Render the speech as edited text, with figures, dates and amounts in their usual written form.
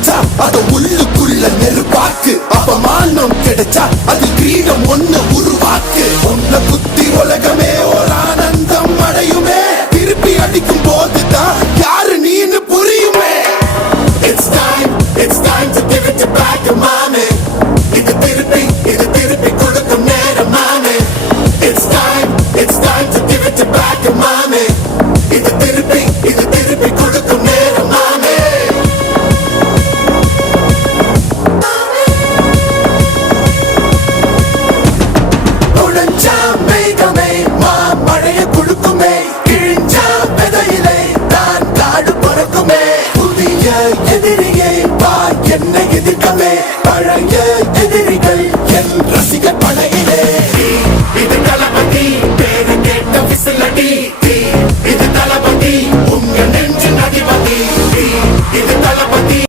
அடிச்சா அது உள்ளுக்குள்ள நெருப்பாக்கு. அப்பமானம் கிடைச்சா அது கிரீடம் ஒண்ணு உருவாக்கு. உன்னை குத்தி உலகமே ஒரு ஆனந்தம் அடையுமே. திருப்பி அடிக்கும் போதுதான் யாரு நீன்னு புரியுமே. It's time to give it back to mommy. இது திருப்பி கொடுக்கும் நேரம் மாமே. It's time to give it back to mommy. இது திருப்பி கொடுக்கும் நேரம் மாமே. உடைஞ்சா மேகமே மழைய குழுக்குமே. கிழிஞ்சா விதையிலே தான் காடு பிறக்குமே. புதிய எதிரியே வா என்னை எதிர்க்கவே. பழைய